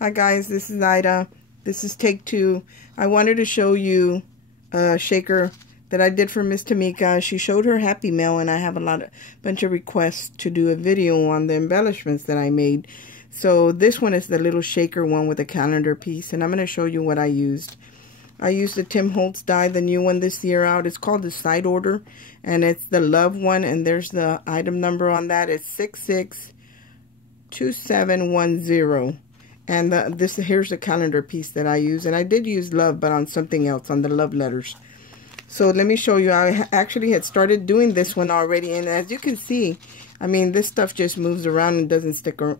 Hi guys, this is Ida. This is take 2. I wanted to show you a shaker that I did for Miss Tmika. She showed her Happy Mail, and I have bunch of requests to do a video on the embellishments that I made. So this one is the little shaker one with a calendar piece, and I'm going to show you what I used. I used the Tim Holtz die, the new one this year out. It's called the Side Order, and it's the Love one, and there's the item number on that. It's 662710. And here's the calendar piece that I use. And I did use love, but on something else, on the love letters. So let me show you. I actually had started doing this one already. And as you can see, I mean, this stuff just moves around and doesn't stick or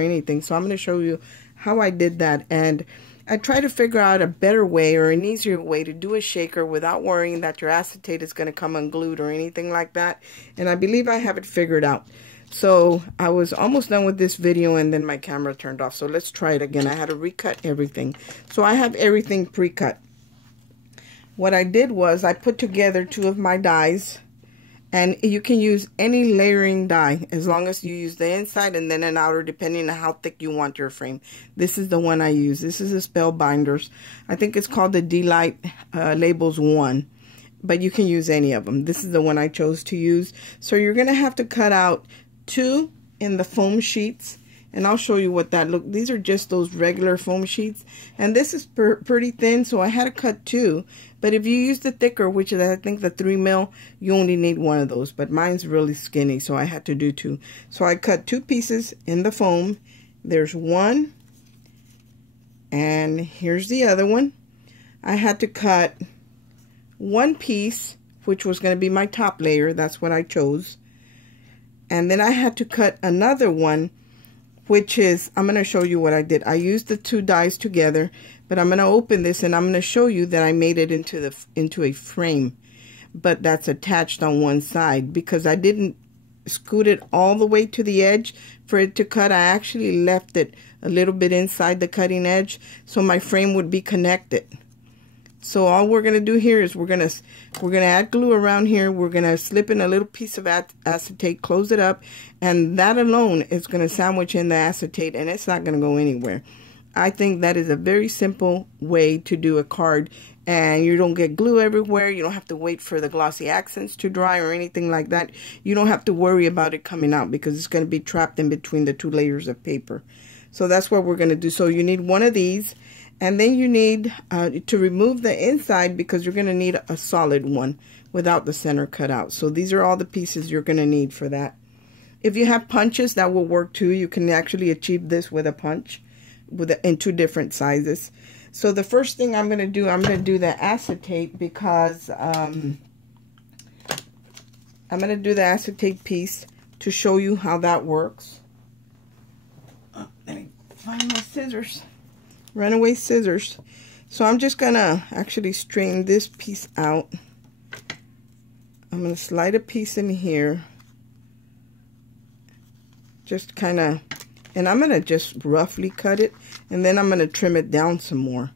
anything. So I'm going to show you how I did that. And I try to figure out a better way or an easier way to do a shaker without worrying that your acetate is going to come unglued or anything like that. And I believe I have it figured out. So I was almost done with this video and then my camera turned off. So let's try it again. I had to recut everything. So I have everything pre-cut. What I did was I put together 2 of my dies. And you can use any layering die as long as you use the inside and then an outer depending on how thick you want your frame. This is the one I use. This is a Spellbinders. I think it's called the D-Light Labels 1. But you can use any of them. This is the one I chose to use. So you're going to have to cut out 2 in the foam sheets, and I'll show you what that look. These are just those regular foam sheets, and this is pretty thin, so I had to cut 2. But if you use the thicker, which is I think the 3 mil, you only need 1 of those. But mine's really skinny, so I had to do 2. So I cut 2 pieces in the foam. There's 1, and here's the other one. I had to cut 1 piece, which was going to be my top layer. That's what I chose. And then I had to cut another one, which is, I'm going to show you what I did. I used the 2 dies together, but I'm going to open this and I'm going to show you that I made it into a frame. But that's attached on one side because I didn't scoot it all the way to the edge for it to cut. I actually left it a little bit inside the cutting edge so my frame would be connected. So all we're going to do here is we're going to add glue around here. We're going to slip in a little piece of acetate, close it up, and that alone is going to sandwich in the acetate, and it's not going to go anywhere. I think that is a very simple way to do a card, and you don't get glue everywhere. You don't have to wait for the glossy accents to dry or anything like that. You don't have to worry about it coming out because it's going to be trapped in between the 2 layers of paper. So that's what we're going to do. So you need 1 of these. And then you need to remove the inside because you're going to need a solid one without the center cut out. So these are all the pieces you're going to need for that. If you have punches, that will work too. You can actually achieve this with a punch in 2 different sizes. So the first thing I'm going to do the acetate because I'm going to do the acetate piece to show you how that works. Let me find my scissors. Runaway scissors. So I'm just gonna actually strain this piece out. I'm gonna slide a piece in here, just kind of, and I'm gonna just roughly cut it, and then I'm gonna trim it down some more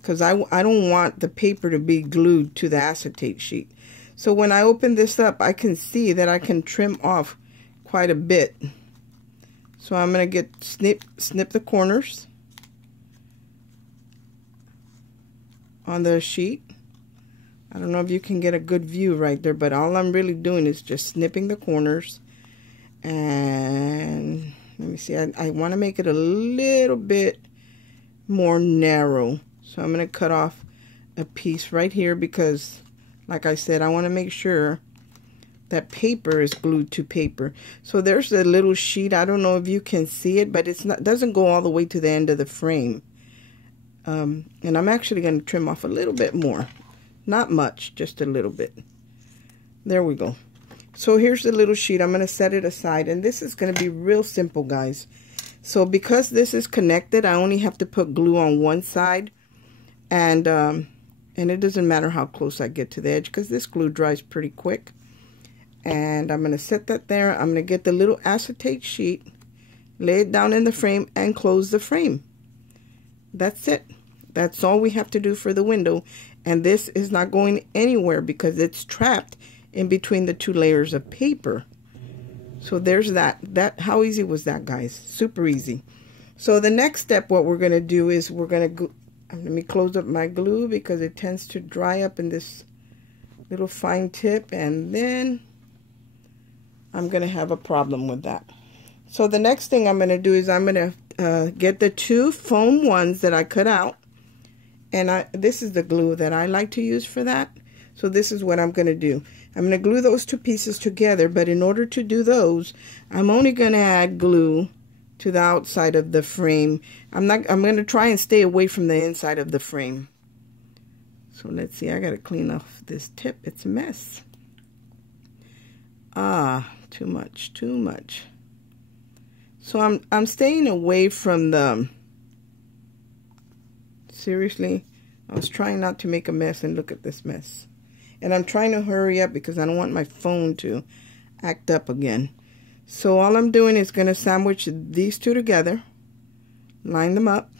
because I don't want the paper to be glued to the acetate sheet. So when I open this up, I can see that I can trim off quite a bit. So I'm gonna snip the corners on the sheet. I don't know if you can get a good view right there, but all I'm really doing is just snipping the corners. And let me see, I want to make it a little bit more narrow. So I'm going to cut off a piece right here because, like I said, I want to make sure that paper is glued to paper. So there's a little sheet. I don't know if you can see it, but it doesn't go all the way to the end of the frame. And I'm actually going to trim off a little bit more. Not much, just a little bit. There we go. So here's the little sheet. I'm going to set it aside. And this is going to be real simple, guys. So because this is connected, I only have to put glue on one side. And it doesn't matter how close I get to the edge because this glue dries pretty quick. And I'm going to set that there. I'm going to get the little acetate sheet, lay it down in the frame, and close the frame. That's it. That's all we have to do for the window. And this is not going anywhere because it's trapped in between the 2 layers of paper. So there's that. How easy was that, guys? Super easy. So the next step, what we're going to do is we're going to, let me close up my glue because it tends to dry up in this little fine tip, and then I'm going to have a problem with that. So the next thing I'm going to do is I'm going to get the two foam ones that I cut out, and this is the glue that I like to use for that. So this is what I'm going to do. I'm going to glue those two pieces together, but in order to do those, I'm only going to add glue to the outside of the frame. I'm going to try and stay away from the inside of the frame. So let's see, I got to clean off this tip. It's a mess. Too much, too much. So I'm staying away from the, seriously, I was trying not to make a mess, and look at this mess. And I'm trying to hurry up because I don't want my phone to act up again. So all I'm doing is going to sandwich these two together, line them up,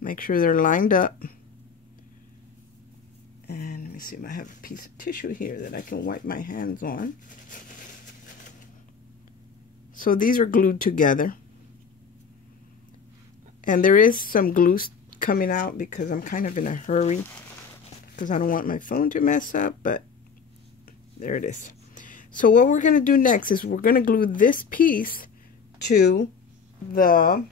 make sure they're lined up. And let me see if I have a piece of tissue here that I can wipe my hands on. So these are glued together. And there is some glue coming out because I'm kind of in a hurry, because I don't want my phone to mess up, but there it is. So what we're going to do next is we're going to glue this piece to the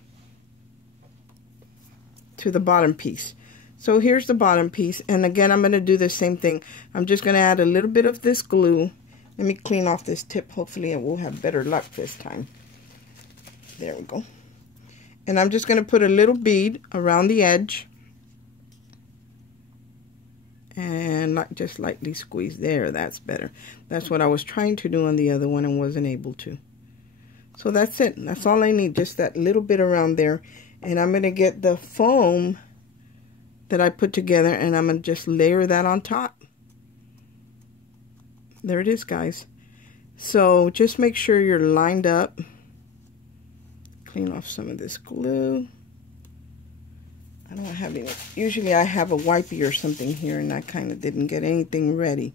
bottom piece. So here's the bottom piece, and again I'm going to do the same thing. I'm just going to add a little bit of this glue. Let me clean off this tip. Hopefully it will have better luck this time. There we go. And I'm just going to put a little bead around the edge. And just lightly squeeze there. That's better. That's what I was trying to do on the other one and wasn't able to. So that's it. That's all I need. Just that little bit around there. And I'm going to get the foam that I put together, and I'm going to just layer that on top. There it is, guys. So just make sure you're lined up. Clean off some of this glue. I don't have any. Usually I have a wipey or something here, and I kind of didn't get anything ready.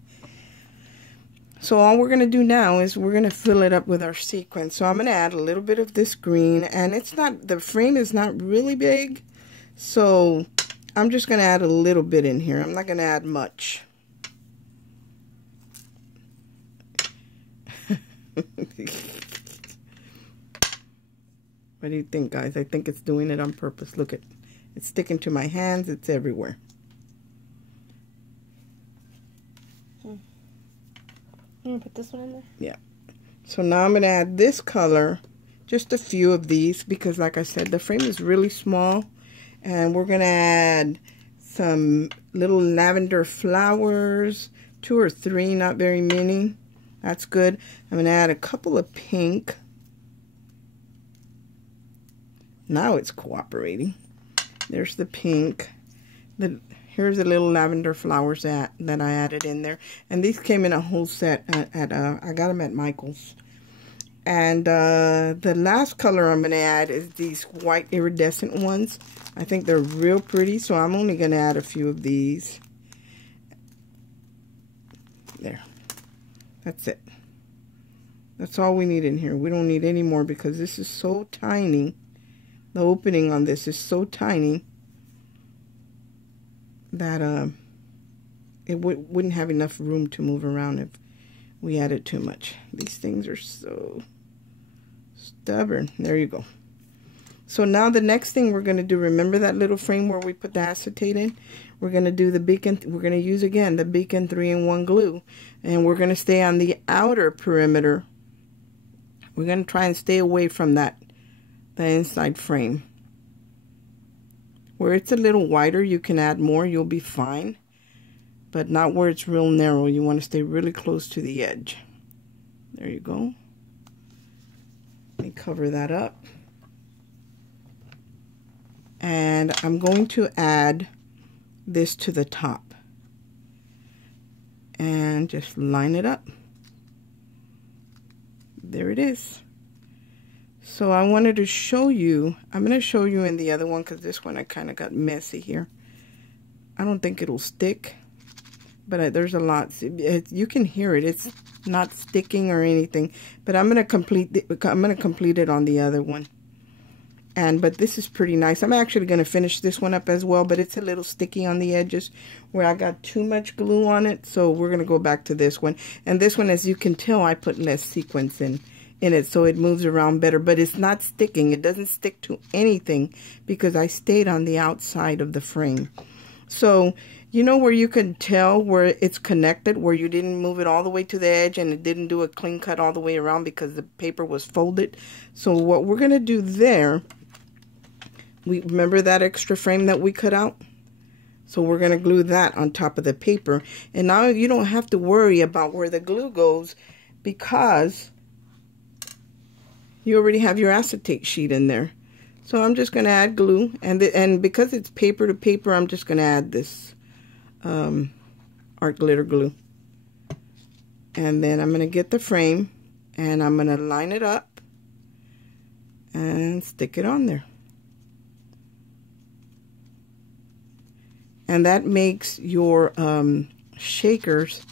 So all we're going to do now is we're going to fill it up with our sequins. So I'm going to add a little bit of this green, and it's not, the frame is not really big, so I'm just going to add a little bit in here. I'm not going to add much. What do you think, guys? I think it's doing it on purpose. Look at, it's sticking to my hands. It's everywhere. I'm going to put this one in there? Yeah. So now I'm going to add this color, just a few of these, because like I said, the frame is really small. And we're going to add some little lavender flowers, 2 or 3, not very many. That's good. I'm going to add a couple of pink. Now it's cooperating. There's the pink. Here's the little lavender flowers that I added in there. And these came in a whole set I got them at Michael's. And the last color I'm going to add is these white iridescent ones. I think they're real pretty, so I'm only going to add a few of these. There. That's it. That's all we need in here. We don't need any more because this is so tiny. The opening on this is so tiny that it wouldn't have enough room to move around if we added too much. These things are so stubborn. There you go. So now the next thing we're going to do, remember that little frame where we put the acetate in? We're going to do the beacon. We're going to use again the Beacon 3-in-1 glue, and we're going to stay on the outer perimeter. We're going to try and stay away from the inside frame. Where it's a little wider, you can add more. You'll be fine, but not where it's real narrow. You want to stay really close to the edge. There you go. Let me cover that up. And I'm going to add this to the top. And just line it up. There it is. So I wanted to show you, I'm going to show you in the other one because this one I kind of got messy here. I don't think it'll stick, but there's a lot. You can hear it. It's not sticking or anything, but I'm going to complete it on the other one. But this is pretty nice. I'm actually going to finish this one up as well, but it's a little sticky on the edges where I got too much glue on it. So we're going to go back to this one. And this one, as you can tell, I put less sequins in it, so it moves around better, but it's not sticking. It doesn't stick to anything because I stayed on the outside of the frame. So you know where you can tell where it's connected, where you didn't move it all the way to the edge and it didn't do a clean cut all the way around because the paper was folded. So what we're going to do there, we remember that extra frame that we cut out? So we're going to glue that on top of the paper. And now you don't have to worry about where the glue goes because you already have your acetate sheet in there. So I'm just going to add glue, and because it's paper to paper, I'm just going to add this art glitter glue. And then I'm going to get the frame, and I'm going to line it up and stick it on there. And that makes your shakers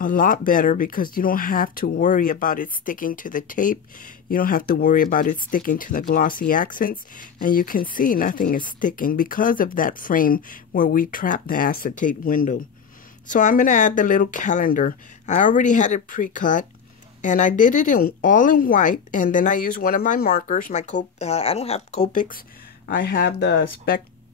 a lot better because you don't have to worry about it sticking to the tape. You don't have to worry about it sticking to the glossy accents. And you can see nothing is sticking because of that frame where we trapped the acetate window. So I'm going to add the little calendar. I already had it pre-cut. And I did it all in white. And then I used one of my markers. I don't have Copics. I have the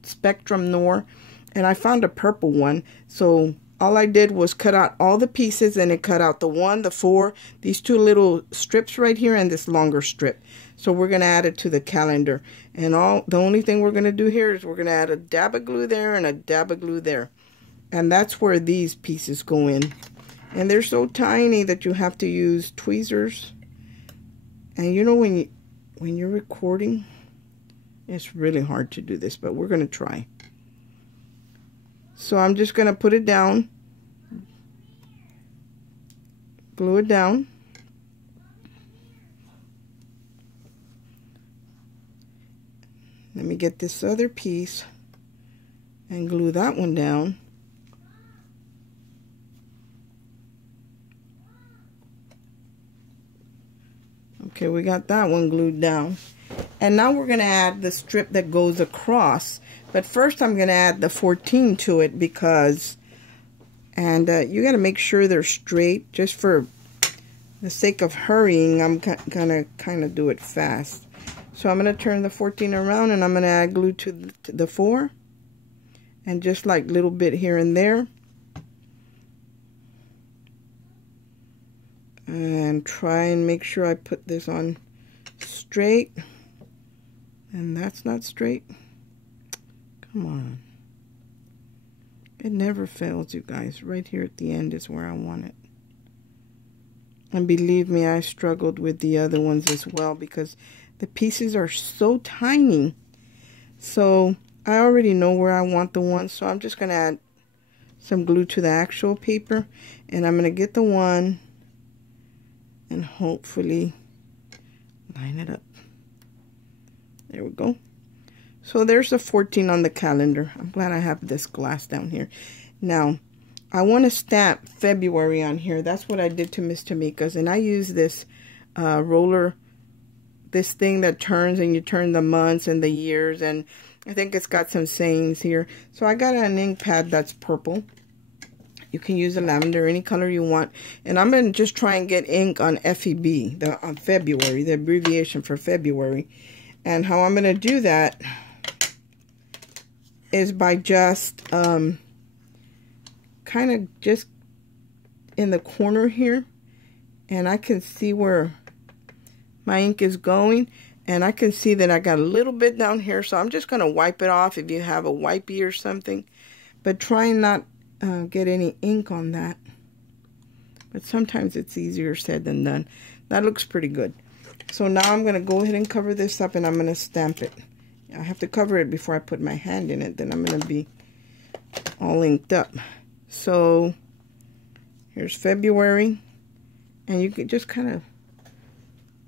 Spectrum Noir. And I found a purple one. So all I did was cut out all the pieces, and it cut out the 1, the 4, these 2 little strips right here, and this longer strip. So we're going to add it to the calendar. And the only thing we're going to do here is we're going to add a dab of glue there and a dab of glue there. And that's where these pieces go in. And they're so tiny that you have to use tweezers. And you know when you're recording, it's really hard to do this, but we're going to try. So I'm just going to put it down, glue it down. Let me get this other piece and glue that one down. Okay, we got that one glued down. And now we're going to add the strip that goes across. But first I'm going to add the 14 to it because, and you got to make sure they're straight. Just for the sake of hurrying, I'm going to kind of do it fast. So I'm going to turn the 14 around and I'm going to add glue to the 4. And just like little bit here and there. And try and make sure I put this on straight. And that's not straight. Come on. It never fails, you guys. Right here at the end is where I want it. And believe me, I struggled with the other ones as well because the pieces are so tiny. So I already know where I want the one. So I'm just going to add some glue to the actual paper. And I'm going to get the one and hopefully line it up. There we go. So there's the 14 on the calendar. I'm glad I have this glass down here. Now, I want to stamp February on here. That's what I did to Miss Tmika's. And I use this roller, this thing that turns and you turn the months and the years. And I think it's got some sayings here. So I got an ink pad that's purple. You can use a lavender, any color you want. And I'm going to just try and get ink on FEB, on February, the abbreviation for February. And how I'm going to do that is by just kind of just in the corner here. And I can see where my ink is going. And I can see that I got a little bit down here. So I'm just going to wipe it off if you have a wipey or something. But try and not get any ink on that. But sometimes it's easier said than done. That looks pretty good. So now I'm going to go ahead and cover this up and I'm going to stamp it. I have to cover it before I put my hand in it. Then I'm going to be all inked up. So here's February. And you can just kind of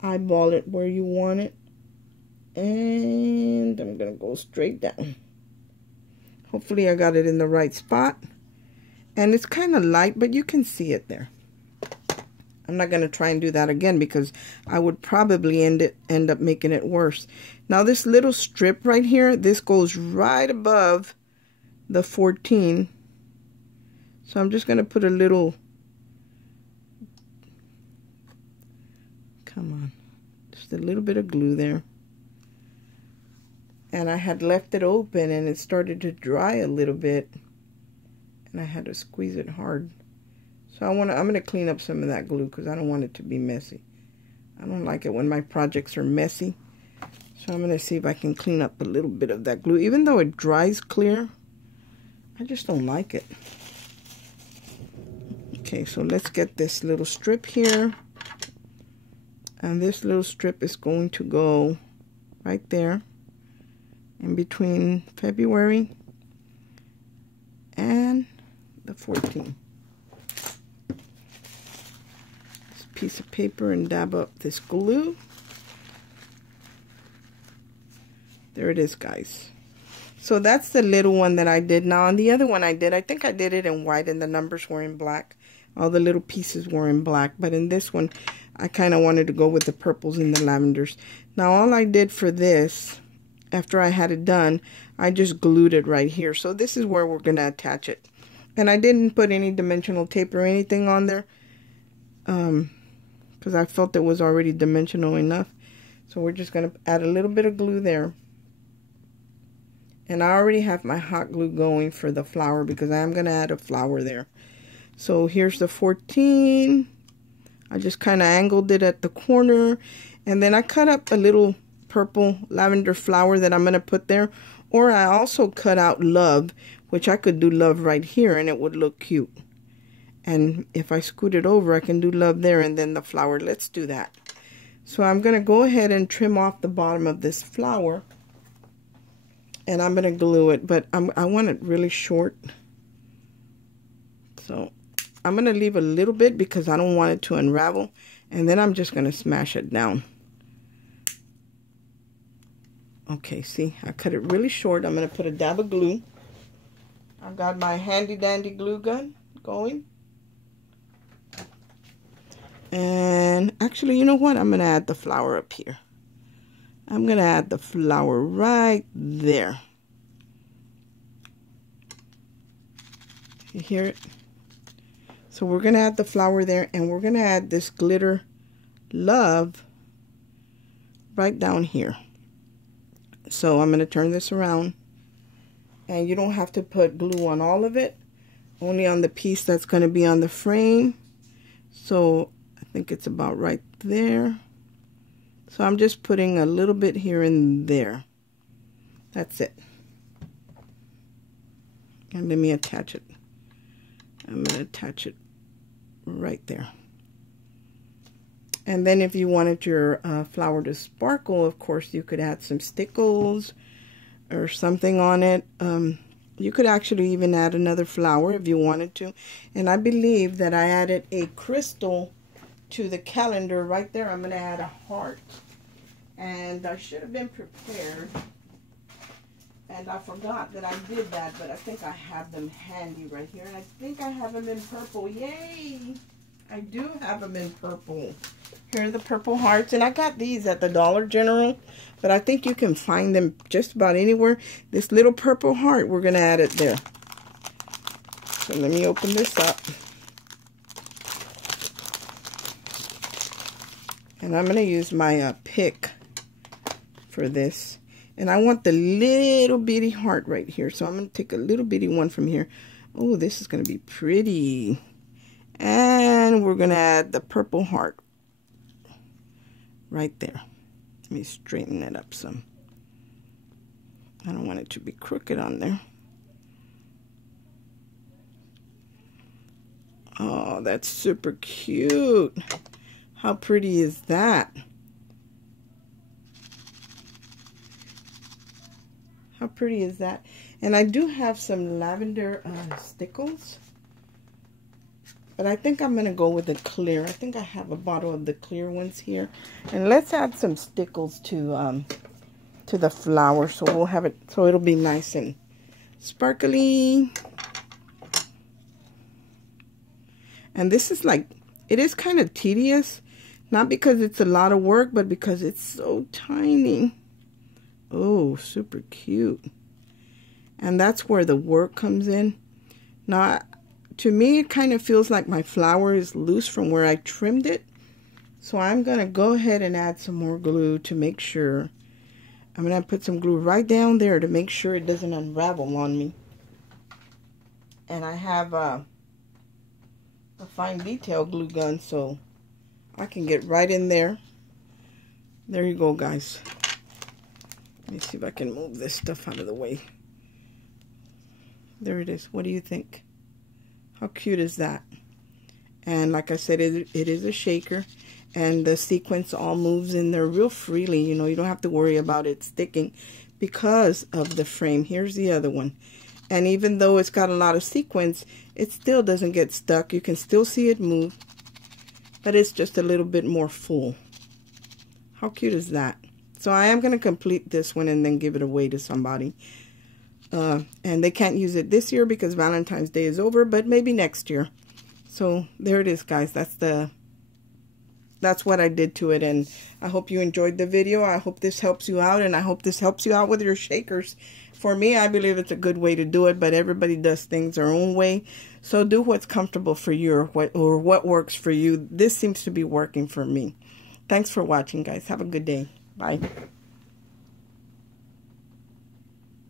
eyeball it where you want it. And I'm going to go straight down. Hopefully I got it in the right spot. And it's kind of light, but you can see it there. I'm not going to try and do that again because I would probably end up making it worse. Now this little strip right here, this goes right above the 14. So I'm just going to put a little, come on, just a little bit of glue there. And I had left it open and it started to dry a little bit. And I had to squeeze it hard. So I'm going to clean up some of that glue because I don't want it to be messy. I don't like it when my projects are messy. So I'm going to see if I can clean up a little bit of that glue. Even though it dries clear, I just don't like it. Okay, so let's get this little strip here. And this little strip is going to go right there in between February and the 14th. Piece of paper and dab up this glue. There it is, guys. So that's the little one that I did. Now on the other one I think I did it in white and the numbers were in black. All the little pieces were in black, but in this one I kind of wanted to go with the purples and the lavenders. Now all I did for this, after I had it done, I just glued it right here. So this is where we're going to attach it. And I didn't put any dimensional tape or anything on there. Because I felt it was already dimensional enough. So we're just going to add a little bit of glue there. And I already have my hot glue going for the flower because I am going to add a flower there. So here's the 14. I just kind of angled it at the corner. And then I cut up a little purple lavender flower that I'm going to put there. Or I also cut out love, which I could do love right here and it would look cute. And if I scoot it over, I can do love there and then the flower. Let's do that. So I'm going to go ahead and trim off the bottom of this flower. And I'm going to glue it, but I want it really short. So I'm going to leave a little bit because I don't want it to unravel. And then I'm just going to smash it down. Okay, see, I cut it really short. I'm going to put a dab of glue. I've got my handy dandy glue gun going. And actually, you know what? I'm going to add the flower up here. I'm going to add the flower right there. You hear it? So we're going to add the flower there, and we're going to add this glitter love right down here. So I'm going to turn this around. And you don't have to put glue on all of it, only on the piece that's going to be on the frame. So I think it's about right there. So I'm just putting a little bit here and there. That's it. And let me attach it. I'm going to attach it right there. And then if you wanted your flower to sparkle, of course, you could add some stickles or something on it. You could actually even add another flower if you wanted to. And I believe that I added a crystal to the calendar right there. I'm going to add a heart. And I should have been prepared. And I forgot that I did that, but I think I have them handy right here. And I think I have them in purple. Yay! I do have them in purple. Here are the purple hearts. And I got these at the Dollar General. But I think you can find them just about anywhere. This little purple heart, we're going to add it there. So let me open this up. And I'm going to use my pick for this. And I want the little bitty heart right here. So I'm going to take a little bitty one from here. Oh, this is going to be pretty. And we're going to add the purple heart right there. Let me straighten it up some. I don't want it to be crooked on there. Oh, that's super cute. How pretty is that? How pretty is that? And I do have some lavender stickles. But I think I'm going to go with the clear. I think I have a bottle of the clear ones here. And let's add some stickles to the flower. So we'll have it, so it'll be nice and sparkly. And this is like, It is kind of tedious, not because it's a lot of work, but because it's so tiny. Oh, super cute. And that's where the work comes in. Now, to me, it kind of feels like my flower is loose from where I trimmed it. So I'm going to go ahead and add some more glue to make sure. I'm going to put some glue right down there to make sure it doesn't unravel on me. And I have a fine detail glue gun, so I can get right in there. There you go, guys. Let me see if I can move this stuff out of the way. There it is. What do you think? How cute is that? And like I said, it is a shaker. And the sequence all moves in there real freely. You know, you don't have to worry about it sticking because of the frame. Here's the other one. And even though it's got a lot of sequence, it still doesn't get stuck. You can still see it move. But it's just a little bit more full. How cute is that? So I am going to complete this one and then give it away to somebody. And they can't use it this year because Valentine's Day is over, but maybe next year. So there it is, guys. That's what I did to it, and I hope you enjoyed the video. I hope this helps you out, and I hope this helps you out with your shakers. For me, I believe it's a good way to do it, but everybody does things their own way. So do what's comfortable for you or what works for you. This seems to be working for me. Thanks for watching, guys. Have a good day. Bye.